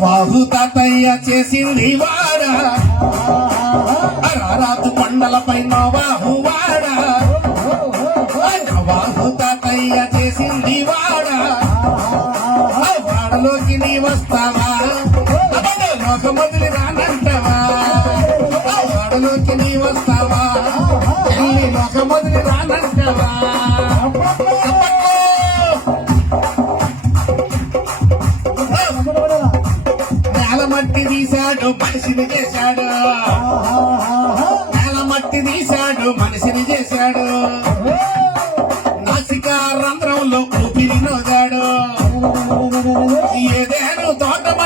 నవాహు తాతయ్య చేసింది వాడ రారాతు కొండలపై నవాహు వాడ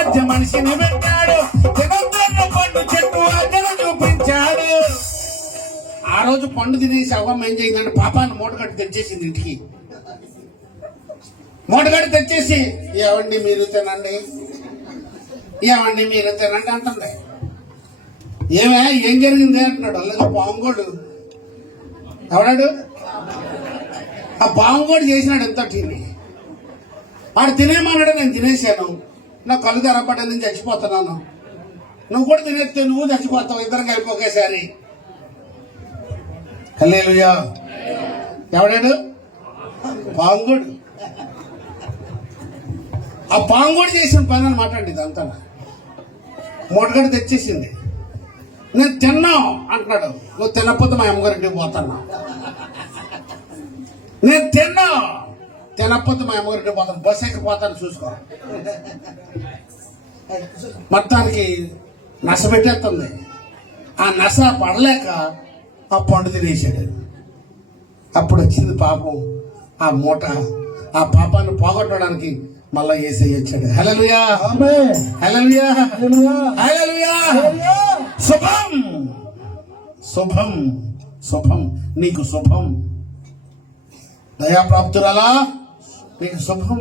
తోట మధ్య మనిషిని పెట్టాడు. జగన్ పండు చెట్టు అక్కడ చూపించాడు. ఆ రోజు పండు తినేసి అవ్వమ్మ ఏం చేయిందంటే పాపాన్ని మూటగట్టు తెచ్చేసింది ఇంటికి. మూటగట్టు తెచ్చేసి ఏవండి మీరు తినండి? ఏమండి మీరు తినండి? అంటుంది. ఏమే ఏం జరిగింది? అంటున్నాడు. అలాగే పాంగోడు ఎవడాడు ఆ పాంగోడు చేసినాడు ఎంత టీని వాడు తినేమన్నాడు నేను తినేసాను నా కళ్ళు తెరపడ్డా నేను చచ్చిపోతున్నాను. నువ్వు కూడా తినేస్తే నువ్వు చచ్చిపోతావు ఇద్దరం కలిపి ఒకేసారి. కల్లేలుయా ఎవడాడు? పాంగుడు. ఆ పాంగుడు చేసిన పని అనమాట అండి ఇదంతా. మూటగడ్డ తెచ్చేసింది. నేను తిన్నావు అంటున్నాడు. నువ్వు తినకపోతే మా అమ్మగారింటికి పోతున్నావు నేను తిన్నా. తినకపోతే మా అమ్మగారింటికి పోతాను. బస్ ఎక్కిపోతాను చూసుకో. మొత్తానికి నశ పెట్టేస్తుంది. ఆ నశ పడలేక ఆ పండు తినేసాడు అప్పుడు వచ్చింది పాపం ఆ మూట. ఆ పాపాన్ని పోగొట్టడానికి మళ్ళా ఏసై వచ్చాడు. హలలుయా హలలుయా హల్లెలూయా. శుభం. శుభం. శుభం. నీకు శుభం. దయాప్రాప్తురాలా? నీకు శుభం.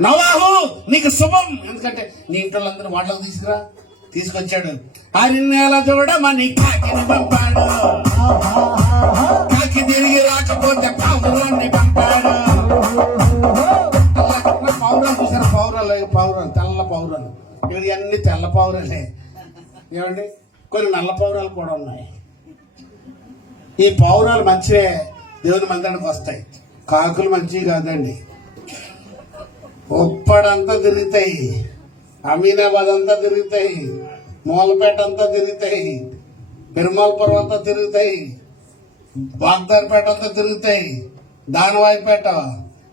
నవాహు నీకు శుభం. ఎందుకంటే నీ ఇంట్లో అందరూ వాళ్ళకి తీసుకురా. తీసుకొచ్చాడు. అరిన్నేల చూడమని కాకిని పంపాడు. కాకి తిరిగి రాకపోతే పావురాన్ని పంపాడు. పౌరాలు చూసారు? పావురాలు పావురాలు తెల్ల పావురాలు. ఇవి అన్ని తెల్ల పావురాలే? ఏమండి? కొన్ని నల్ల పావురాలు కూడా ఉన్నాయి. ఈ పావురాలు మంచివే. దేవుని మందిరానికి వస్తాయి. కాకులు మంచివి కాదండి. ఉప్పడంతా తిరుగుతాయి. అమీనాబాద్ అంతా తిరుగుతాయి. మూలపేట అంతా తిరుగుతాయి. పెరుమాలపురం అంతా తిరుగుతాయి. వాగ్దారిపేట అంతా తిరుగుతాయి. దానవాయిపేట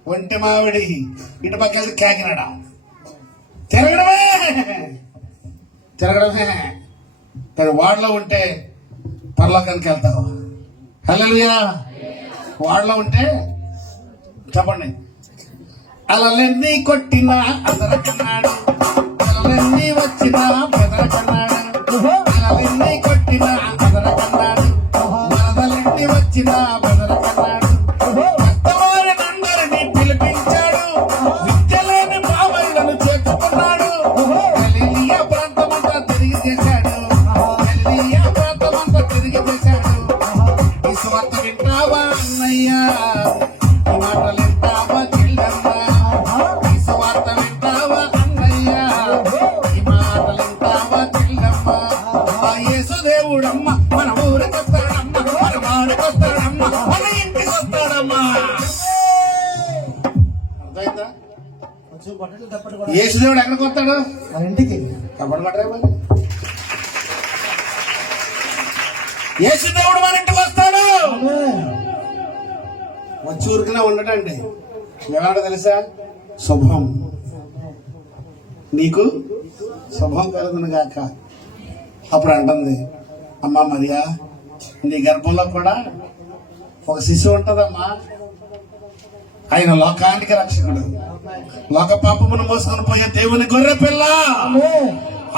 ఒంటి మామిడి ఇటు పక్క వెళ్తే కాకినాడ. తిరగడమే! తిరగడమే! కానీ వాడలో ఉంటే పరలోకానికి వెళ్తావు? హలో వాడలో ఉంటే చెప్పండి. అలలన్నీ కొట్టినా అదరకన్నాడు అలలన్నీ వచ్చినా బెదరకన్నాడు అలలన్నీ కొట్టినా అదరకన్నాడు వరదలన్నీ వచ్చినా కొట్టట్లు తప్పటి కూడా యేసు దేవుడు ఎక్కడికి వస్తాడు? మన ఇంటికి. కబడి పడరే మరి? యేసు దేవుడు మన ఇంటికి వస్తాడు. వచ్చి ఊరికనే ఉండటండి. ఏమన్నా తెలుసా? శుభం. నీకు శుభం కలుగును గాక. అప్పుడు అంటుంది అమ్మా మరియా నీ గర్భంలో కూడా ఒక శిశువు ఉంటదమ్మా. ఆయన లోకానికి రక్షకుడు. లోక పాపమును మోసుకొని పోయే దేవుని గొర్రె పిల్ల.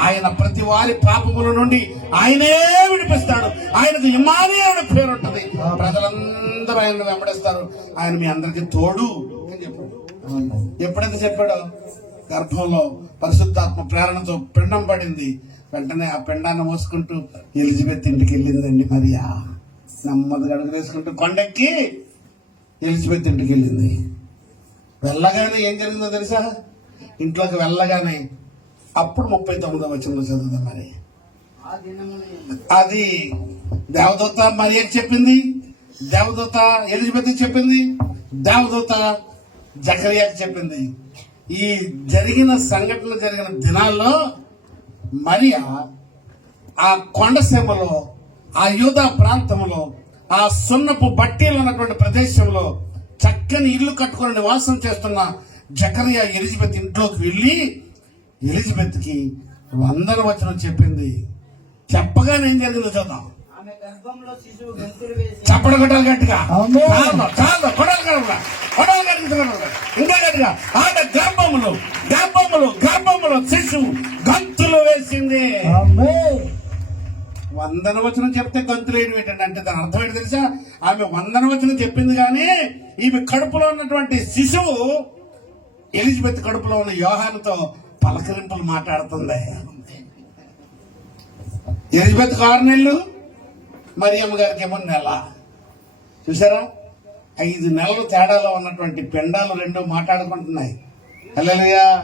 ఆయన ప్రతి వారి పాపముల నుండి ఆయనే విడిపిస్తాడు. ఆయనకు ఇమానియుడు పేరు ఉంటది. ప్రజలందరూ ఆయన వెంబడిస్తారు. ఆయన మీ అందరికి తోడు అని చెప్పాడు. ఎప్పుడైతే చెప్పాడో? గర్భంలో పరిశుద్ధాత్మ ప్రేరణతో పిండం పడింది. వెంటనే ఆ పిండాన్ని మోసుకుంటూ ఎలిజబెత్ ఇంటికి వెళ్ళిందండి మరియా. నెమ్మదిగా అడుగు వేసుకుంటూ కొండెక్కి ఎలిజబెత్ ఇంటికి వెళ్ళింది. వెళ్ళగానే ఏం జరిగిందో తెలుసా? ఇంట్లోకి వెళ్ళగానే అప్పుడు ముప్పై తొమ్మిదో వచనంలో చదువుదాం మరి. అది దేవదూత మరియకి చెప్పింది దేవదూత ఎలిజబెత్ చెప్పింది దేవదూత జకరియాకి చెప్పింది. ఈ జరిగిన సంఘటన జరిగిన దినాల్లో మరియా ఆ కొండసీమలో ఆ యూదా ప్రాంతంలో ఆ సున్నపు బట్టీలు ఉన్నటువంటి ప్రదేశంలో చక్కని ఇల్లు కట్టుకుని నివాసం చేస్తున్న జకరియా ఎలిజబెత్ ఇంట్లోకి వెళ్ళి ఎలిజబెత్కి వందన వచనం చెప్పింది. చెప్పగానే ఏం జరిగిందో చూద్దాం. ఆమె చప్పడ కొట్టాలి గట్టిగా. చాలు చాలు కొడాలి గట్టిగా కొడాలి గట్టిగా కొడాలి. ఇంకా గట్టిగా. ఆడ గర్భములు గర్భములు గర్భములు శిశువు గంతులు వేసింది. వందన వచనం చెప్తే గంతులు ఏంటంటే అంటే దాని అర్థం ఏంటి తెలుసా? ఆమె వందన వచనం చెప్పింది కానీ ఈమె కడుపులో ఉన్నటువంటి శిశువు ఎలిజబెత్ కడుపులో ఉన్న యోహానుతో పలకరింపులు మాట్లాడుతుంది. ఎలిజబెత్ ఆరు నెలలు మరియమ్మ గారికి ఏమో నెల. చూసారా ఐదు నెలలు తేడాలో ఉన్నటువంటి పెండాలు రెండు మాట్లాడుకుంటున్నాయి. అల్లెలయ్యా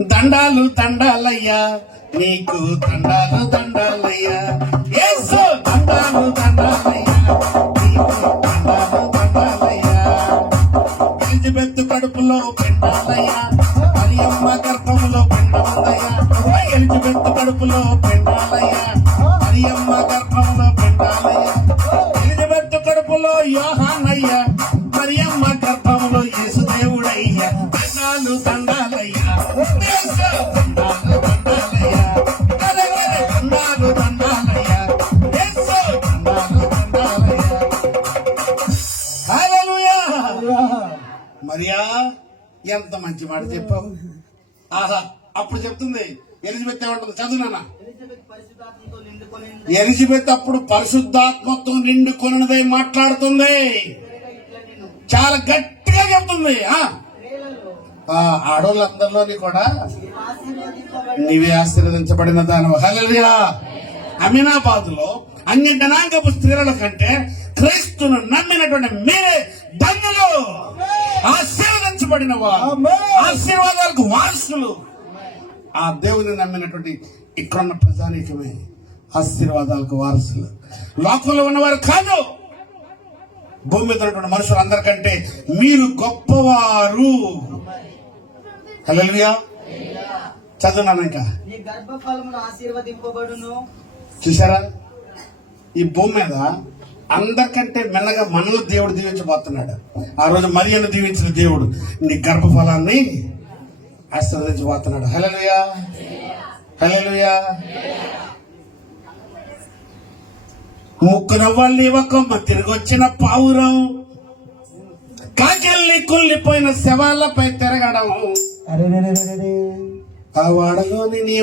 దండాలు దండాలయ్యా నీకు దండాలు దండాలయ్యా. దండాలు దండాలయ్యా. ఎలిజబెత్ కడుపులో అమ్మ మరియమ్మ గర్భములో పెండాలయ్యా ఎలిజబెత్ కడుపులో పెండాలయ్యా ఎంత మంచి మాట చెప్పావు? ఆహా అప్పుడు చెప్తుంది ఎలిజబెత్ ఏమంటుంది? చదువు నాన్న. ఎలిజబెత్ అప్పుడు పరిశుద్ధాత్మతో నిండుకొనినదై మాట్లాడుతుంది. చాలా గట్టిగా చెప్తుంది ఆ. స్త్రీలలో ఆ ఆడోళ్ళందరిలోని కూడా నీవే ఆశీర్వదించబడిన దాని హల్లెలూయా. అమీనాబాద్లో అన్య జనాంగపు స్త్రీల కంటే క్రీస్తును నమ్మినటువంటి మీరే ధన్యులు ఆశీర్వదించబడిన వారు. ఆశీర్వాదాలకు వారసులు. ఆ దేవుని నమ్మినటువంటి ఇక్కడున్న ప్రజానీకమే ఆశీర్వాదాలకు వారసులు. లోకంలో ఉన్నవారు కాదు. భూమి మీద ఉన్నటువంటి మనుషులు అందరికంటే మీరు గొప్పవారు. హల్లెలూయా. చదువున్నాను ఇంకా. చూసారా ఈ భూమి మీద అందరికంటే మెల్లగా మనల్ని దేవుడు దీవించబోతున్నాడు. ఆ రోజు మరియను దీవించిన దేవుడు నీ గర్భఫలాన్ని ఆశీర్వదించబోతున్నాడు. హల్లెలూయా. ముక్కున వాళ్ళు ఒక తిరిగి వచ్చిన పావురం. కాకెల్ని కుళ్ళిపోయిన శవాలపై తిరగడం. ఆ వాడలోని నీ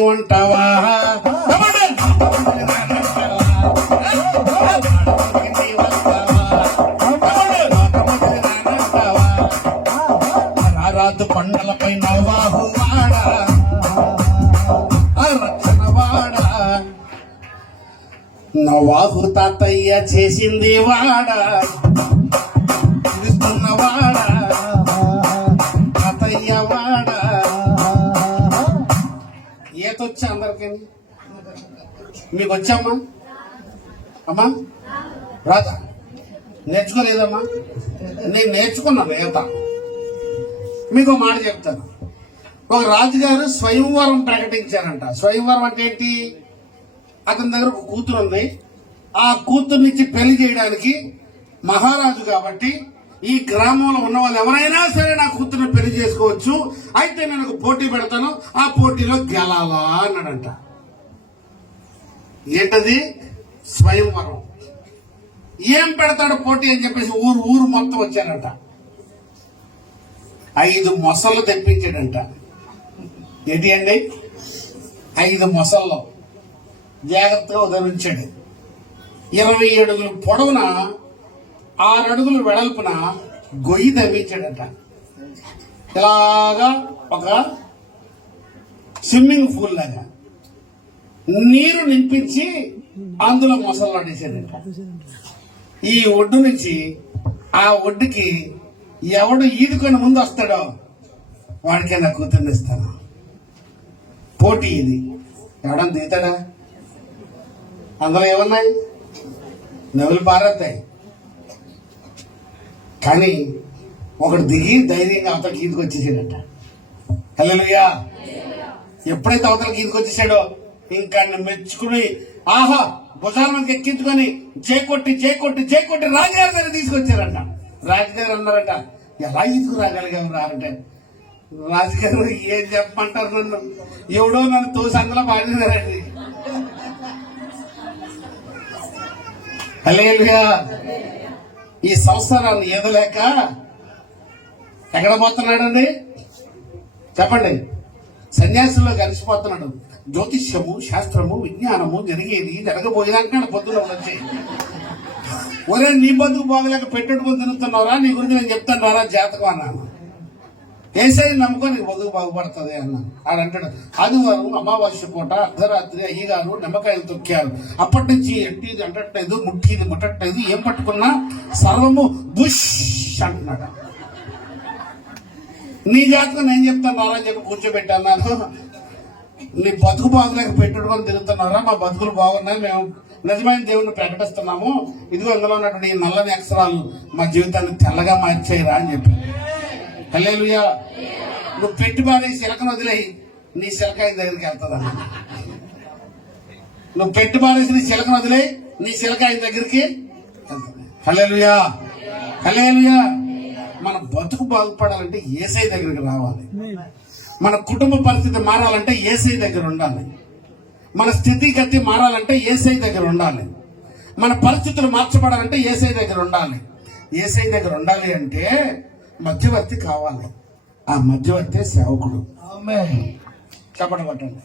నవాహు తాతయ్య చేసింది వాడ. వాడ. తాతయ్య వాడ. ఈత వచ్చా అందరికీ? మీకు వచ్చామ్మా అమ్మా? రాదా నేర్చుకోలేదమ్మా? నేను నేర్చుకున్నాను ఈత మీకు మాట చెప్తాను. ఒక రాజుగారు స్వయంవరం ప్రకటించారంట. స్వయంవరం అంటే ఏంటి? అతని దగ్గర ఒక కూతురు ఉంది ఆ కూతుర్నిచ్చి పెళ్ళి చేయడానికి మహారాజు కాబట్టి ఈ గ్రామంలో ఉన్న వాళ్ళు ఎవరైనా సరే నా కూతుర్ని పెళ్ళి చేసుకోవచ్చు. అయితే నేను ఒక పోటీ పెడతాను. ఆ పోటీలో గెలాలా అన్నాడంట. ఏంటది? స్వయంవరం. ఏం పెడతాడు పోటీ అని చెప్పేసి ఊరు ఊరు మొత్తం వచ్చారంట. ఐదు మొసళ్ళు తెప్పించాడంట. ఏంటి అండి? ఐదు మొసళ్ళు. జాగ్రత్తగా ఉదరించాడు ఇరవై అడుగులు పొడవున ఆరు అడుగులు వెడల్పున గొయ్యి తవ్వించాడట ఇలాగా ఒక స్విమ్మింగ్ పూల్ లాగా. నీరు నింపించి అందులో మొసలాడేశాడట ఈ ఒడ్డు నుంచి ఆ ఒడ్డుకి ఎవడు ఈదుకొని ముందు వస్తాడో వాడికే నా కూతుర్ని ఇస్తాను. పోటీ ఇది. ఎవడన్నా దిగుతాడా? అందులో ఏమున్నాయి? నవ్వులు పారేస్తాయి కానీ ఒకడు దిగి ధైర్యంగా అవతల గీతకు వచ్చేసాడట. హల్లెలూయా. ఎప్పుడైతే అవతల గీతకు వచ్చేసాడో ఇంకా మెచ్చుకుని ఆహా భుజాల మీదకి ఎక్కించుకొని చేకొట్టి చేకొట్టి చేకొట్టి రాజుగారి దగ్గర తీసుకొచ్చారంట. రాజుగారు అన్నారట ఎలా తీసుకురాగలిగాం రా? అంటే రాజుగారు ఏం చెప్పమంటారు నన్ను? ఎవడో నన్ను తోసి అందులో పాడినారండి అలేలుగా ఈ సంవత్సరాన్ని ఎదలేక ఎక్కడ పోతున్నాడండి చెప్పండి. సన్యాసంలో కలిసిపోతున్నాడు. జ్యోతిష్యము శాస్త్రము విజ్ఞానము జరిగేది జరగబోయేదాకా పొద్దున వచ్చి ఒరే నీ బతుకు బాగలేక పెట్టుకుని తిరుగుతున్నావురా నీ గురించి నేను చెప్తాను రా జాతకం అన్నాను. ఏసై నమ్ముకో నీకు బతుకు బాగుపడుతుంది అన్నాను ఆడంటాడు ఆదివారం అమావాస్య పూట అర్ధరాత్రి అయ్యగారు నిమ్మకాయలు తొక్కారు. అప్పటి నుంచి ఎట్టిది అంటట్లేదు ముట్టిది ముట్టట్లేదు ఏం పట్టుకున్నా సర్వము బుష్ అంటున్నాడు. నీ జాతకం నేను చెప్తాను రారా చెప్పి కూర్చోబెట్టాను నీ బతుకు బాగులేక పెట్టుకొని తిరుగుతున్నారా? మా బతుకులు బాగున్నాయి మేము నిజమైన దేవుణ్ణి ప్రకటిస్తున్నాము. ఇదిగో ఇందులో ఉన్నటువంటి నల్లని అక్షరాలు మా జీవితాన్ని తెల్లగా మార్చేయరా అని చెప్పి. హలేలుయా నువ్వు పెట్టి బాగా శిలకను వదిలేయి. నీ శిలక దగ్గరికి వెళ్తుందా నువ్వు పెట్టి నీ శిలకను వదిలేయి. నీ శిలక ఆయన దగ్గరికి వెళ్తుంది హలేలుయా హల్లెలూయా. మన బతుకు బాగుపడాలంటే ఏసై దగ్గరికి రావాలి. మన కుటుంబ పరిస్థితి మారాలంటే ఏసై దగ్గర ఉండాలి. మన స్థితిగతి మారాలంటే ఏసై దగ్గర ఉండాలి. మన పరిస్థితులు మార్చబడాలంటే ఏసై దగ్గర ఉండాలి. ఏసై దగ్గర ఉండాలి అంటే మధ్యవర్తి కావాలి. ఆ మధ్యవర్తి సేవకుడు చెప్పడం పట్టండి